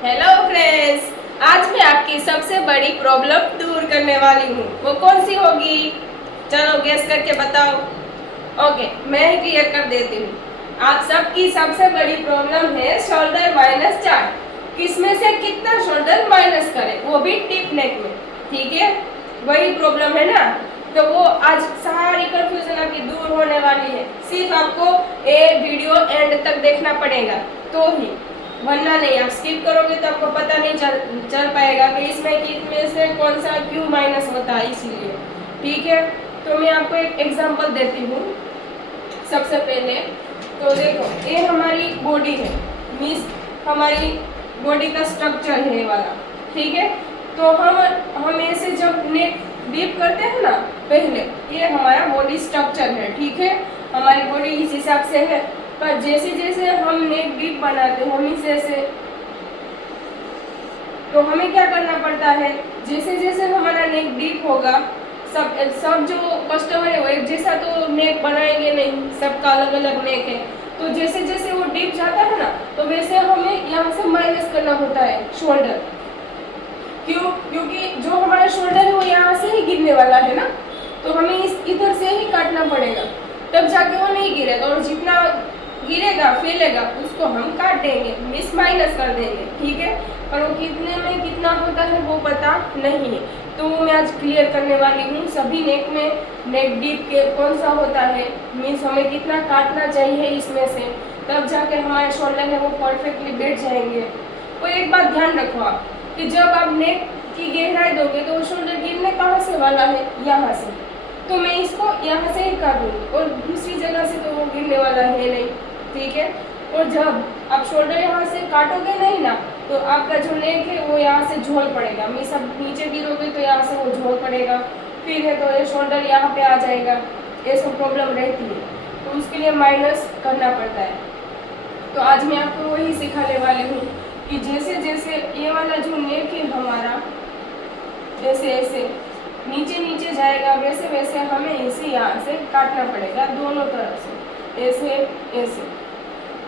Hello friends, आज मैं आपकी सबसे बड़ी प्रॉब्लम दूर करने वाली हूँ। वो कौन सी होगी? चलो गेस करके बताओ। ओके, मैं ही क्लियर कर देती हूँ। आप सबकी सबसे बड़ी प्रॉब्लम है शोल्डर माइनस चार्ट। किसमें से कितना शोल्डर माइनस करें, वो भी टिप नेक में। ठीक है, वही प्रॉब्लम है ना। तो वो आज सारी कंफ्यूजन आपकी दूर होने वाली है। सिर्फ आपको ये वीडियो एंड तक देखना पड़ेगा तो ही, वरना नहीं। आप स्किप करोगे तो आपको पता नहीं चल पाएगा कि इसमें कितने से कौन सा क्यों माइनस होता है, इसीलिए। ठीक है, तो मैं आपको एक एग्जांपल देती हूँ। सबसे पहले तो देखो, ये हमारी बॉडी है, मीन्स हमारी बॉडी का स्ट्रक्चर है ये वाला। ठीक है, तो हम ऐसे जब नेक डीप करते हैं ना, पहले ये हमारा बॉडी स्ट्रक्चर है। ठीक है, हमारी बॉडी इस हिसाब से है। पर जैसे जैसे हम नेक डीप बनाते हैं, हम इस ऐसे, तो हमें क्या करना पड़ता है, जैसे जैसे हमारा नेक डीप होगा, सब जो कस्टमर है वो एक जैसा तो नेक बनाएंगे नहीं, सबका अलग अलग नेक है। तो जैसे जैसे वो डीप जाता है ना, तो वैसे हमें यहाँ से माइनस करना होता है शोल्डर। क्यों? क्योंकि जो हमारा शोल्डर है वो यहाँ से ही गिरने वाला है ना, तो हमें इधर से ही काटना पड़ेगा, तब जाके वो नहीं गिरेगा। और जितना गिरेगा फैलेगा उसको हम काट देंगे, मिस माइनस कर देंगे। ठीक है, पर वो कितने में कितना होता है वो पता नहीं है, तो वो मैं आज क्लियर करने वाली हूँ। सभी नेक में नेक डीप के कौन सा होता है, मीन्स हमें कितना काटना चाहिए इसमें से, तब जाके हमारे शोल्डर है वो परफेक्टली बैठ जाएंगे। और एक बात ध्यान रखो आप, कि जब आप नेक की गहराई दोगे तो शोल्डर गिरने कहाँ से वाला है, यहाँ से। तो मैं इसको यहाँ से ही काटूंगी और दूसरी जगह से तो वो गिरने वाला है नहीं। ठीक है, और जब आप शोल्डर यहाँ से काटोगे नहीं ना, तो आपका जो नेक है वो यहाँ से झोल पड़ेगा। मैं सब नीचे गिरोगे तो यहाँ से वो झोल पड़ेगा, फिर है तो ये शोल्डर यहाँ पे आ जाएगा। ये सब प्रॉब्लम रहती है, तो उसके लिए माइनस करना पड़ता है। तो आज मैं आपको वही सिखाने वाली हूँ कि जैसे जैसे ये वाला जो नेक है हमारा ऐसे ऐसे नीचे नीचे जाएगा, वैसे वैसे हमें इसे यहाँ से काटना पड़ेगा दोनों तरफ से, ऐसे ऐसे।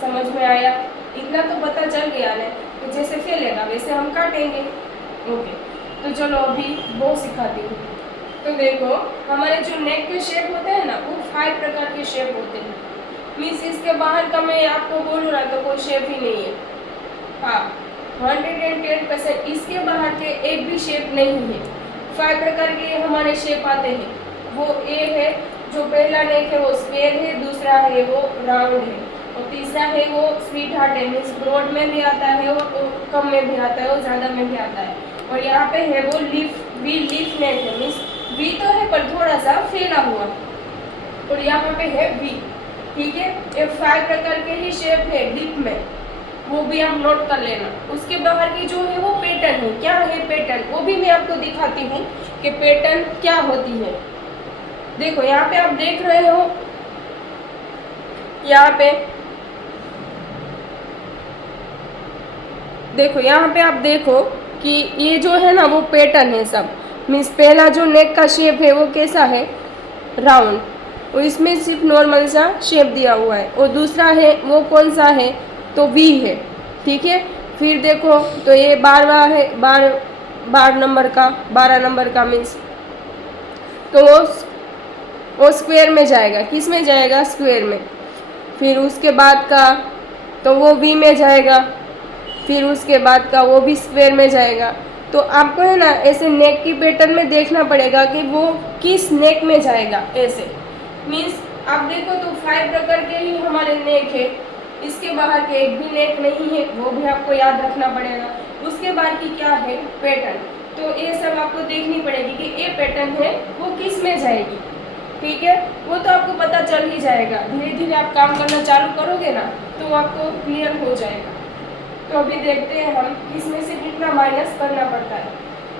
समझ में आया? इतना तो पता चल गया ना, तो जैसे फैलेगा वैसे हम काटेंगे। ओके, तो चलो अभी वो सिखाती हूँ। तो देखो, हमारे जो नेक के शेप होते हैं ना, वो 5 प्रकार के शेप होते हैं। मीन्स इसके बाहर का मैं आपको बोलूँ ना तो कोई शेप ही नहीं है। हाँ, 110% इसके बाहर के एक भी शेप नहीं है। 5 प्रकार के हमारे शेप आते हैं। वो ए है, जो पहला नेक है वो स्क्वायर है, दूसरा है वो राउंड है, और तीसरा है वो स्वीट हार्ट है। मीन्स ब्रॉड में भी आता है और कम में भी आता है और ज़्यादा में भी आता है। और यहाँ पे है वो लीफ नेक है, मीन्स वी तो है पर थोड़ा सा फैला हुआ, और यहाँ पे है वी। ठीक है, ये 5 प्रकार के ही शेप है डीप में, वो भी आप नोट कर लेना। उसके बाहर की जो है वो पैटर्न है। क्या है पैटर्न, वो भी मैं आपको दिखाती हूँ कि पैटर्न क्या होती है। देखो यहाँ पे आप देख रहे हो, यहाँ पे देखो, यहाँ पे आप देखो कि ये जो है ना वो पैटर्न है सब। मीन्स पहला जो नेक का शेप है वो कैसा है, राउंड, और इसमें सिर्फ नॉर्मल सा शेप दिया हुआ है। और दूसरा है वो कौन सा है, तो वी है। ठीक है, फिर देखो तो ये 12वां है, 12 नंबर का मीन्स, तो वो स्क्वायर में जाएगा। किस में जाएगा, स्क्वायर में। फिर उसके बाद का तो वो वी में जाएगा, फिर उसके बाद का वो भी स्क्वायर में जाएगा। तो आपको है ना ऐसे नेक की पैटर्न में देखना पड़ेगा कि वो किस नेक में जाएगा। ऐसे मीन्स आप देखो तो 5 प्रकार के ही हमारे नेक है, इसके बाहर के एक भी नेक नहीं है, वो भी आपको याद रखना पड़ेगा। उसके बाद की क्या है, पैटर्न। तो ये सब आपको देखनी पड़ेगी कि ये पैटर्न है वो किस में जाएगी। ठीक है, वो तो आपको पता चल ही जाएगा। धीरे धीरे आप काम करना चालू करोगे ना तो आपको क्लियर हो जाएगा। तो अभी देखते हैं हम किसमें से कितना माइनस करना पड़ता है।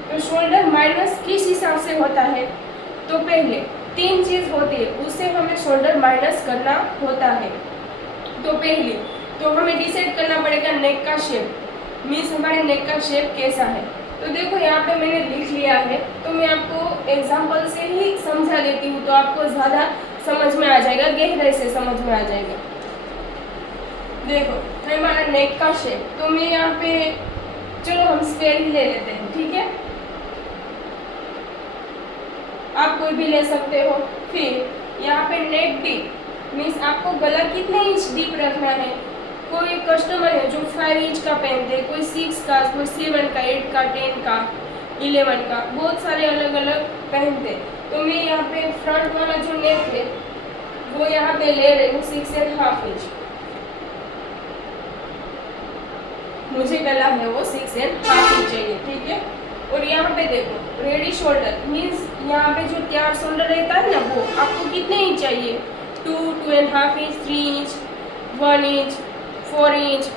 तो शोल्डर माइनस किस हिसाब से होता है, तो पहले 3 चीज़ होती है, उससे हमें शोल्डर माइनस करना होता है। तो पहले तो हमें डिसाइड करना पड़ेगा नेक का शेप, मीन्स हमारे नेक का शेप कैसा है। तो देखो यहाँ पे मैंने लिख लिया है, तो मैं आपको एग्जांपल से ही समझा देती हूँ, तो आपको ज़्यादा समझ में आ जाएगा, गहराई से समझ में आ जाएगा। देखो हमारा नेक का शेप, तो मैं यहाँ पे चलो हम स्क्वायर ही ले लेते हैं, ठीक है। आप कोई भी ले सकते हो। फिर यहाँ पे नेक डीप मीन्स आपको गला कितने इंच डीप रखना है। कोई कस्टमर है जो 5 इंच का पहनते हैं, कोई 6 का, कोई 7 का, 8 का, 10 का, 11 का, बहुत सारे अलग अलग पहनते हैं। तो मैं यहाँ पे फ्रंट वाला जो नेक है वो यहाँ पे ले रही हूँ 6.5 इंच। मुझे गला है वो 6.5 इंच चाहिए, ठीक है। और यहाँ पे देखो रेडी शोल्डर मीन्स यहाँ पे जो तैयार शोल्डर रहता है ना वो आपको कितने इंच चाहिए, 2, 2.5 inch, 3 inch, 1 inch, 4 inch,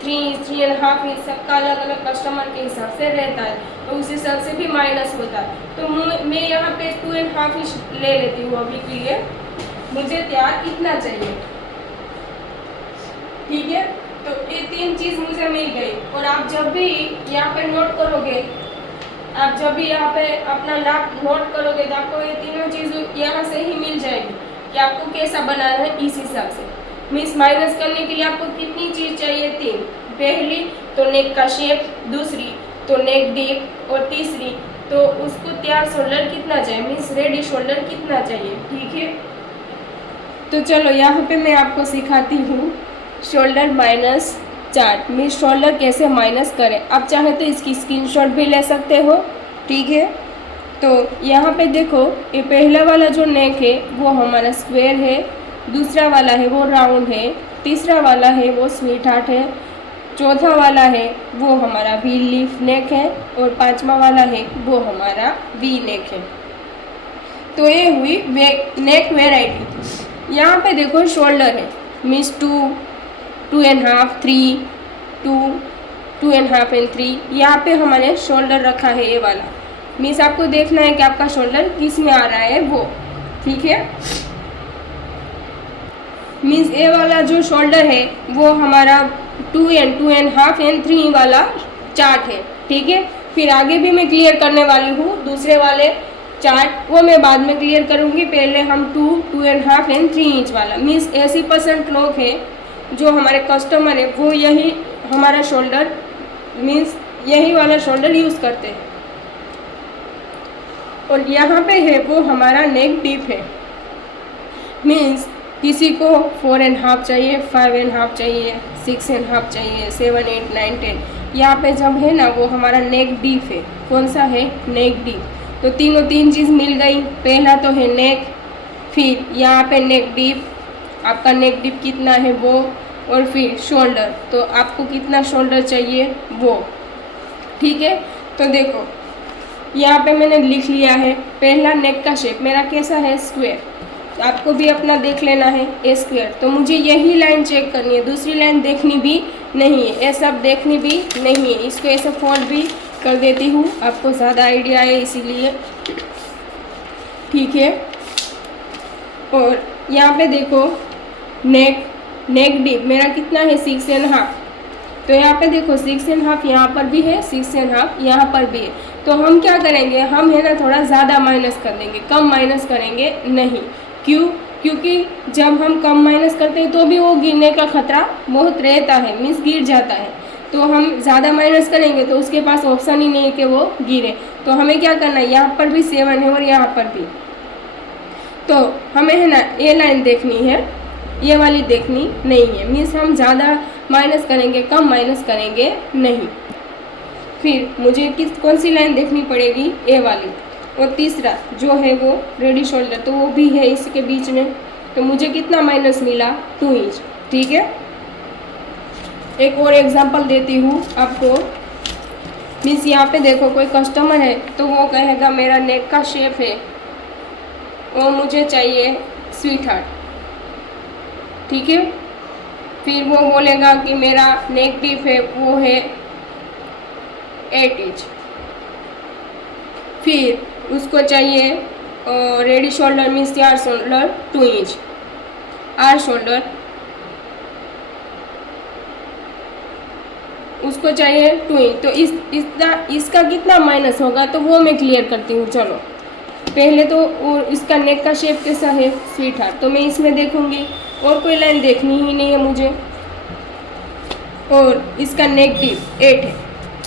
3 inch, 3.5 inch, सबका अलग अलग कस्टमर के हिसाब से रहता है, तो उस हिसाब से भी माइनस होता है। तो मैं यहाँ पे 2.5 इंच ले लेती हूँ अभी के लिए। मुझे तैयार इतना चाहिए, ठीक है। तो ये 3 चीज़ मुझे मिल गई। और आप जब भी यहाँ पे नोट करोगे, आप जब भी यहाँ पे अपना नाप नोट करोगे तो आपको ये तीनों चीज़ यहाँ से ही मिल जाएगी कि आपको कैसा बनाना है। इस हिसाब से मीन्स माइनस करने के लिए आपको कितनी चीज़ चाहिए, 3। पहली तो नेक का शेप, दूसरी तो नेक डीप, और तीसरी तो उसको तैयार शोल्डर कितना चाहिए मीन्स रेडी शोल्डर कितना चाहिए, ठीक है। तो चलो यहाँ पे मैं आपको सिखाती हूँ shoulder minus chart means shoulder कैसे माइनस करें। आप चाहे तो इसकी स्क्रीनशॉट भी ले सकते हो, ठीक है। तो यहाँ पे देखो ये पहला वाला जो नेक है वो हमारा स्क्वायर है, दूसरा वाला है वो राउंड है, तीसरा वाला है वो स्वीट हार्ट है, चौथा वाला है वो हमारा वी लीफ नेक है, और 5वां वाला है वो हमारा वी नेक है। तो ये हुई नेक वेराइटी। यहाँ पे देखो शोल्डर है मीन्स 2, 2.5, 3, 2, 2.5 एंड 3। यहाँ पे हमारे शोल्डर रखा है ये वाला मीन्स आपको देखना है कि आपका शोल्डर किस में आ रहा है वो, ठीक है। मीन्स ये वाला जो शोल्डर है वो हमारा 2 एंड 2.5 एंड 3 वाला चार्ट है, ठीक है। फिर आगे भी मैं क्लियर करने वाली हूँ दूसरे वाले चार्ट, वो मैं बाद में क्लियर करूँगी। पहले हम 2, 2.5 एंड 3 इंच वाला मीन्स 80% लोग हैं जो हमारे कस्टमर है वो यही हमारा शोल्डर मीन्स यही वाला शोल्डर यूज़ करते हैं। और यहाँ पे है वो हमारा नेक डीप है मीन्स किसी को 4.5 चाहिए, 5.5 चाहिए, 6.5 चाहिए, 7, 8, 9, 10। यहाँ पे जब है ना वो हमारा नेक डीप है। कौन सा है, नेक डीप। तो तीनों 3 चीज़ मिल गई। पहला तो है नेक, फिर यहाँ पे नेक डीप, आपका नेक डीप कितना है वो, और फिर शोल्डर तो आपको कितना शोल्डर चाहिए वो, ठीक है। तो देखो यहाँ पे मैंने लिख लिया है पहला नेक का शेप मेरा कैसा है, स्क्वायर। आपको भी अपना देख लेना है ए स्क्वायर। तो मुझे यही लाइन चेक करनी है, दूसरी लाइन देखनी भी नहीं है, ये सब देखनी भी नहीं है। इसको ऐसे फोल्ड भी कर देती हूँ, आपको ज़्यादा आइडिया है इसीलिए, ठीक है। और यहाँ पे देखो नेक डीप मेरा कितना है, 6.5। तो यहाँ पे देखो 6.5 यहाँ पर भी है, 6.5 यहाँ पर भी है। तो हम क्या करेंगे, हम है ना थोड़ा ज़्यादा माइनस कर देंगे, कम माइनस करेंगे नहीं। क्यों, क्योंकि जब हम कम माइनस करते हैं तो भी वो गिरने का खतरा बहुत रहता है, मीन्स गिर जाता है। तो हम ज़्यादा माइनस करेंगे तो उसके पास ऑप्शन ही नहीं है कि वो गिरे। तो हमें क्या करना है, यहाँ पर भी 7 है और यहाँ पर भी। तो हमें है ना ये लाइन देखनी है, ये वाली देखनी नहीं है, मीन्स हम ज़्यादा माइनस करेंगे, कम माइनस करेंगे नहीं। फिर मुझे कौन सी लाइन देखनी पड़ेगी, ए वाली। और तीसरा जो है वो रेडी शोल्डर, तो वो भी है इसके बीच में। तो मुझे कितना माइनस मिला, 2 इंच, ठीक है। एक और एग्जांपल देती हूँ आपको। मीन्स यहाँ पे देखो कोई कस्टमर है तो वो कहेगा मेरा नेक का शेप है, वो मुझे चाहिए स्वीट हार्ट, ठीक है। फिर वो बोलेगा कि मेरा नेक डीप है वो है 8 इंच। फिर उसको चाहिए ready shoulder means R shoulder 2 inch, R shoulder उसको चाहिए 2 इंच। तो इसका कितना माइनस होगा तो वो मैं क्लियर करती हूँ। चलो पहले तो इसका नेक का शेप कैसा है, स्वीट हार्ट, तो मैं इसमें देखूंगी, और कोई लाइन देखनी ही नहीं है मुझे। और इसका नेक डीप 8 है,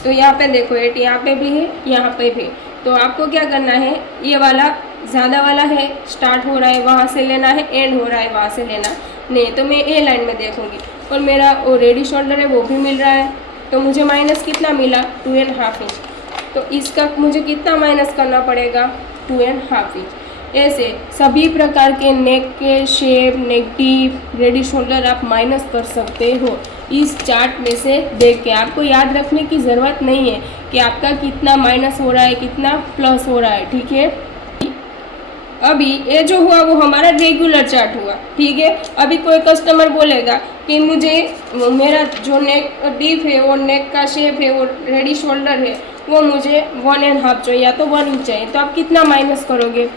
तो यहाँ पे देखो 8 यहाँ पे भी है, यहाँ पे भी। तो आपको क्या करना है, ये वाला ज़्यादा वाला है, स्टार्ट हो रहा है वहाँ से लेना है, एंड हो रहा है वहाँ से लेना नहीं। तो मैं ए लाइन में देखूँगी और मेरा वो रेडी शोल्डर है वो भी मिल रहा है, तो मुझे माइनस कितना मिला 2.5 इंच। तो इसका मुझे कितना माइनस करना पड़ेगा 2.5 इंच। ऐसे सभी प्रकार के नेक के शेप, नेक डीप, रेडी शोल्डर आप माइनस कर सकते हो इस चार्ट में से देख के। आपको याद रखने की ज़रूरत नहीं है कि आपका कितना माइनस हो रहा है, कितना प्लस हो रहा है, ठीक है। अभी ये जो हुआ वो हमारा रेगुलर चार्ट हुआ, ठीक है। अभी कोई कस्टमर बोलेगा कि मुझे मेरा जो नेक डीप है, वो नेक का शेप है, वो रेडी शोल्डर है, वो मुझे 1.5 चाहिए या तो 1 इंच चाहिए, तो आप कितना माइनस करोगे?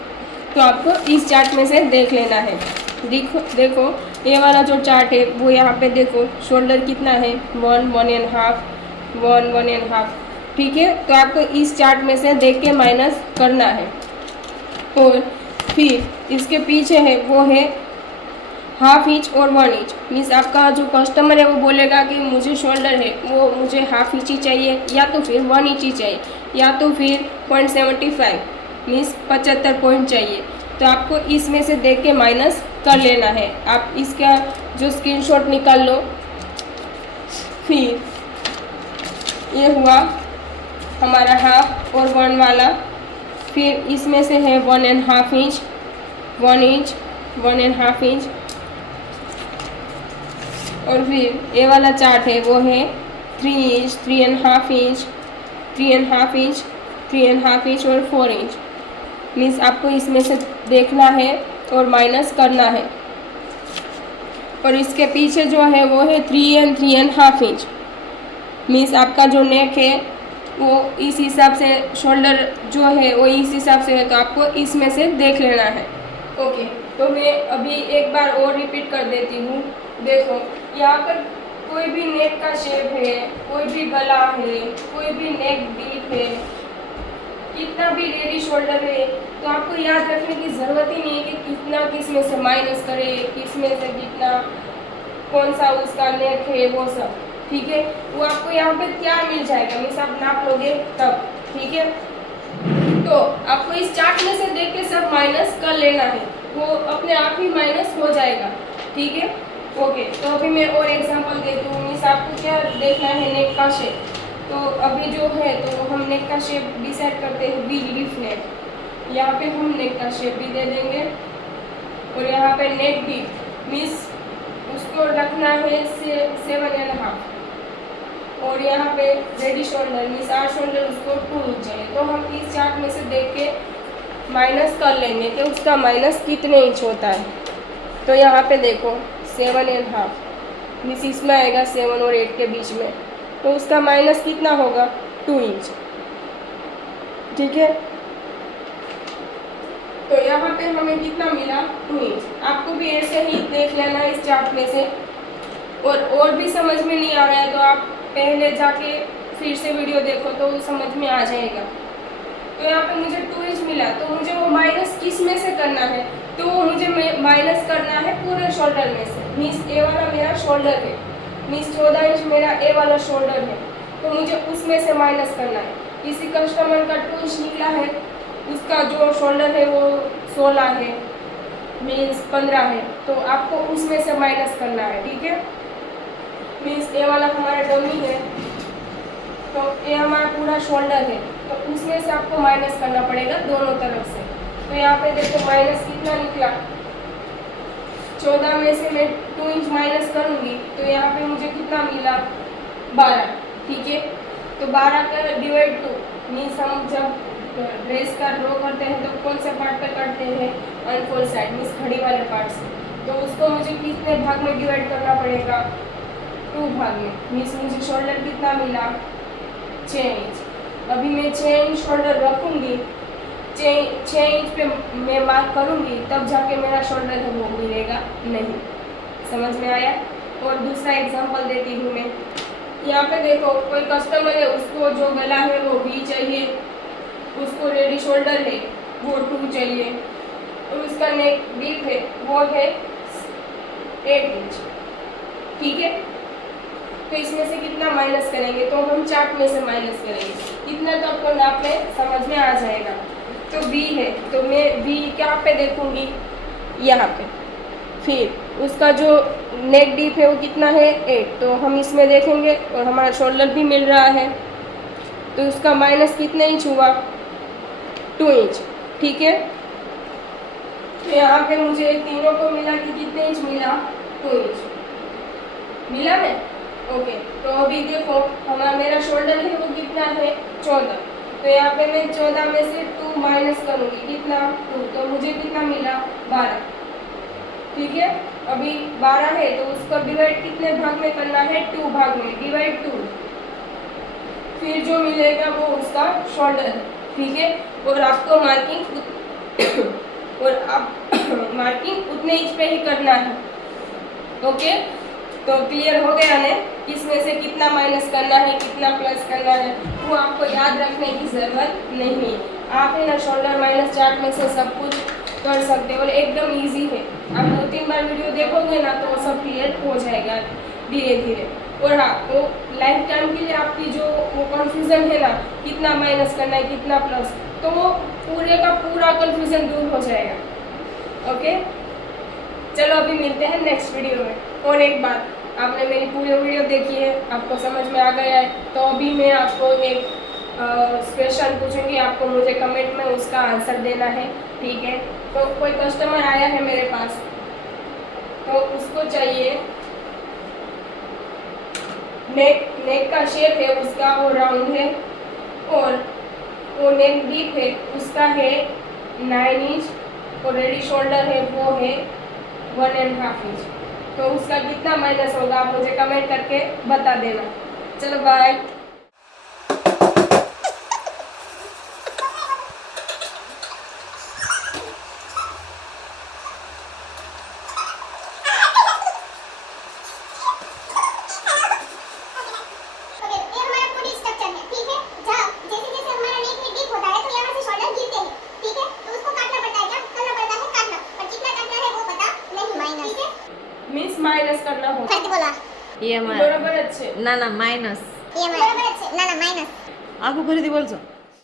तो आपको इस चार्ट में से देख लेना है। देखो ये वाला जो चार्ट है वो यहाँ पे देखो शोल्डर कितना है 1, 1.5, 1, 1.5, ठीक है। तो आपको इस चार्ट में से देख के माइनस करना है। और फिर इसके पीछे है वो है 1/2 इंच और 1 इंच। मीन्स आपका जो कस्टमर है वो बोलेगा कि मुझे शोल्डर है वो मुझे 1/2 इंच ही चाहिए, या तो फिर 1 इंच ही चाहिए, या तो फिर 0.75 मीन्स 75 पॉइंट चाहिए। तो आपको इसमें से देख के माइनस कर लेना है। आप इसका जो स्क्रीनशॉट निकाल लो। फिर ये हुआ हमारा 1/2 और 1 वाला। फिर इसमें से है 1.5 इंच, 1 इंच, 1.5 इंच। और फिर ये वाला चार्ट है वो है 3 इंच, 3.5 इंच, 3.5 इंच, 3.5 इंच और 4 इंच। मीन्स आपको इसमें से देखना है और माइनस करना है। और इसके पीछे जो है वो है 3 and 3.5 इंच। मीन्स आपका जो नेक है वो इस हिसाब से, शोल्डर जो है वो इस हिसाब से है, तो आपको इसमें से देख लेना है। ओके, तो मैं अभी एक बार और रिपीट कर देती हूँ। देखो यहाँ पर कोई भी नेक का शेप है, कोई भी गला है, कोई भी नेक डीप है, कितना भी रेडी शोल्डर है, तो आपको याद रखने की ज़रूरत ही नहीं है कि कितना किस में से माइनस करे, किस में से कितना, कौन सा उसका नेक है, वो सब, ठीक है। वो आपको यहाँ पे क्या मिल जाएगा, मीन्स आप नाप लोगे तब, ठीक है। तो आपको इस चार्ट में से देख के सब माइनस कर लेना है, वो अपने आप ही माइनस हो जाएगा, ठीक है। ओके, तो अभी मैं और एग्जांपल देती हूँ। मीन्स आपको क्या देखना है, नेक का शेप। तो अभी जो है तो हम नेक का शेप डिसाइड करते हैं वी लीफ नेक। यहाँ पे हम नेक का शेप भी दे देंगे। और यहाँ पे नेक डीप मीन्स उसको रखना है 7.5। और यहाँ पे रेडी शोल्डर मीन्स 8 शोल्डर, उसको 2 इंच चाहिए। तो हम इस चार्ट में से देख के माइनस कर लेंगे कि उसका माइनस कितने इंच होता है। तो यहाँ पे देखो 7.5 मीन्स इसमें आएगा 7 और 8 के बीच में, तो उसका माइनस कितना होगा 2 इंच, ठीक है। तो यहाँ पे हमें कितना मिला 2 इंच। आपको भी ऐसे ही देख लेना इस चार्ट में से। और भी समझ में नहीं आ रहा है तो आप पहले जाके फिर से वीडियो देखो तो समझ में आ जाएगा। तो यहाँ पे मुझे 2 इंच मिला, तो मुझे वो माइनस किस में से करना है, तो वो मुझे माइनस करना है पूरे शोल्डर में से। मीन्स ए वाला मेरा शोल्डर है, मीन्स 14 इंच मेरा ए वाला शोल्डर है, तो मुझे उसमें से माइनस करना है। किसी कस्टमर का 2 इंच निकला है, उसका जो शोल्डर है वो 16 है, मीन्स 15 है, तो आपको उसमें से माइनस करना है, ठीक है। मीन्स ए वाला हमारा डमी है, तो ये हमारा पूरा शोल्डर है, तो उसमें से आपको माइनस करना पड़ेगा दोनों तरफ से। तो यहाँ पे देखो माइनस कितना निकला, 14 में से मैं 2 इंच माइनस करूँगी तो यहाँ पे मुझे कितना मिला 12, ठीक है। तो 12 का डिवाइड 2 मीन्स हम जब ड्रेस का ड्रॉ करते हैं तो कौन से पार्ट पे करते हैं, अनफोल्ड साइड मीन्स खड़ी वाले पार्ट से। तो उसको मुझे कितने भाग में डिवाइड करना पड़ेगा 2 भाग में। मीन्स मुझे शोल्डर कितना मिला 6 इंच। अभी मैं 6 इंच शोल्डर रखूँगी, 6 इंच पे मैं मार्क करूँगी, तब जाके मेरा शोल्डर है वो मिलेगा नहीं। समझ में आया। और दूसरा एग्जांपल देती हूँ मैं। यहाँ पे देखो कोई कस्टमर है, उसको जो गला है वो भी चाहिए, उसको रेडी शोल्डर है वो 2 चाहिए, और उसका नेक डीप है वो है 8 इंच, ठीक है। तो इसमें से कितना माइनस करेंगे, तो हम चार्ट में से माइनस करेंगे। इतना तो आपको आप में समझ में आ जाएगा। तो बी है, तो मैं बी क्या पे देखूंगी, यहाँ पे। फिर उसका जो नेक डीप है वो कितना है 8, तो हम इसमें देखेंगे और हमारा शोल्डर भी मिल रहा है, तो उसका माइनस कितना इंच हुआ 2 इंच। ठीक है, तो यहाँ पे मुझे तीनों को मिला कि कितने इंच मिला 2 इंच मिला है। ओके, तो अभी देखो हमारा मेरा शोल्डर है वो कितना है 14, तो यहाँ पे मैं 14 में से 2 माइनस करूँगी, कितना 2, तो मुझे कितना मिला 12। ठीक है, अभी 12 है तो उसको डिवाइड कितने भाग में करना है, 2 भाग में, डिवाइड 2। फिर जो मिलेगा वो उसका शोल्डर है। ठीक है, और आपको मार्किंग और आप मार्किंग उतने इंच पे ही करना है। ओके, तो क्लियर हो गया ने, किसमें से कितना माइनस करना है, कितना प्लस करना है, वो आपको याद रखने की ज़रूरत नहीं है। आप है ना शोल्डर माइनस चार्ट में से सब कुछ कर सकते हो और एकदम इजी है। आप 2-3 बार वीडियो देखोगे ना तो वो सब क्लियर हो जाएगा धीरे धीरे। और हाँ, तो लाइफ टाइम के लिए आपकी जो वो कन्फ्यूज़न है ना, कितना माइनस करना है कितना प्लस, तो वो पूरे का पूरा कन्फ्यूज़न दूर हो जाएगा। ओके, चलो अभी मिलते हैं नेक्स्ट वीडियो में। और एक बात, आपने मेरी पूरी वीडियो देखी है, आपको समझ में आ गया है, तो अभी मैं आपको एक क्वेश्चन पूछूंगी, आपको मुझे कमेंट में उसका आंसर देना है। ठीक है, तो कोई कस्टमर आया है मेरे पास, तो उसको चाहिए नेक का शेप है उसका वो राउंड है, और वो नेक डीप है उसका है 9 इंच, और रेडी शोल्डर है वो है 1.5 इंच। तो उसका कितना माइनस होगा आप मुझे कमेंट करके बता देना। चलो बाय। मीन्स माइनस करना होगा। EMI बराबर अच्छे ના ના માઇનસ બરાબર अच्छे આખું ફરીથી બોલજો